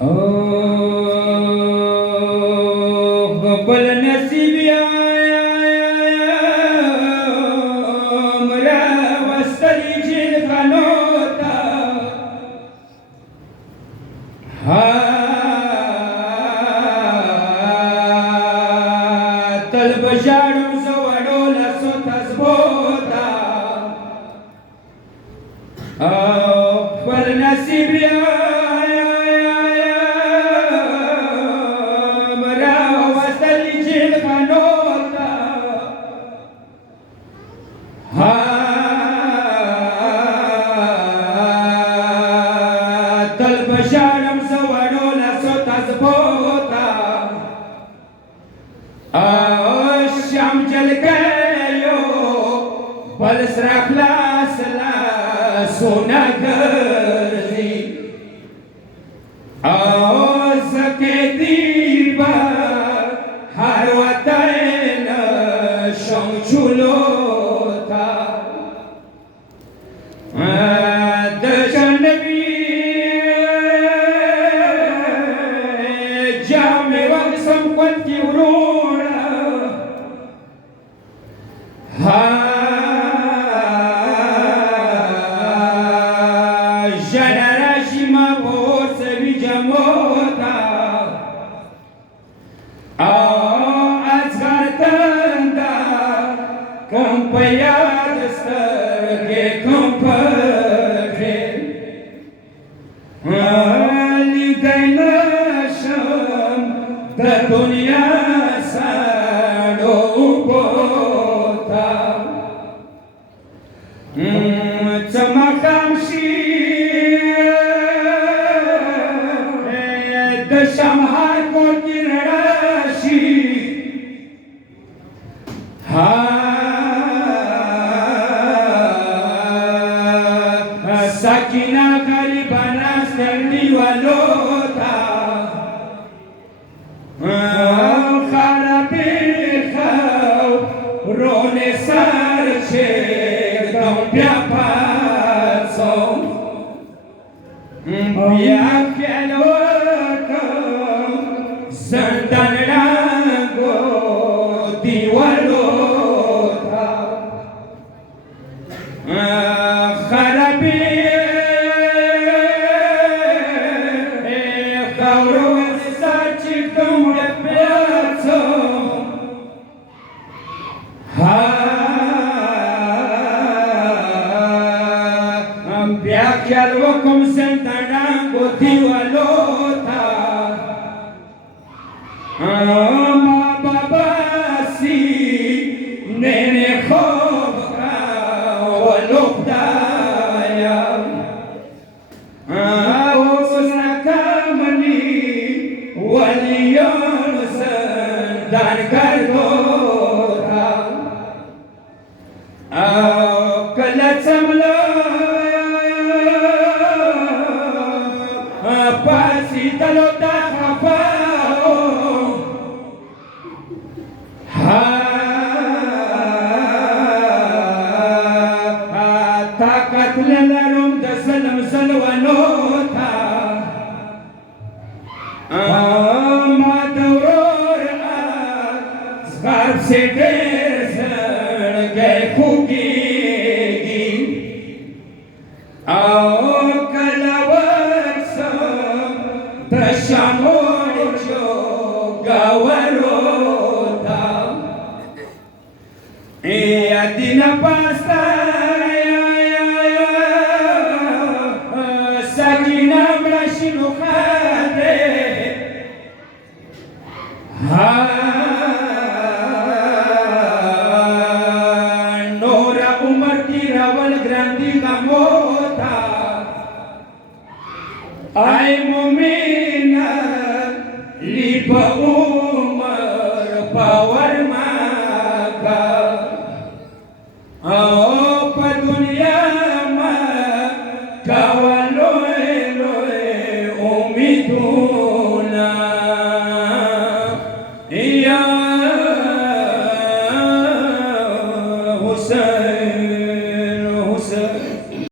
بل نصیب مرا وستری جیل خانوتا تل بشارم زوارو لسو تزبوتا بل نصیب بشارم زوارو لسو تزبوتا شام جلگیو بل سرخ لاس لاسو نگرزی زکی دیبا هر وطن شم چولوتا Compăiat stărghe compăge Lidai nășăm de dunia sa dobota Țămăcam și dășam hai cotin răși Sakina garibana sterdi walota kharabe khau rone sarche dam pya paso ya kelota zandan rango diwalota kharabe Chiaro come sentanango diwalota ma babasi nene khobra walokdaya osnakamani waliyon sandan kardota kalatsamla pasi talota khapao takat lelarum dasalam salwanota madawror skarb se desan gay khugegi Shamorcho gawarota adina pasta sakina mrashinu khade nora umar ki rawal grandi gamota ay mumina lipa umar pawar maka pa dunia ma kawaloe loe umidun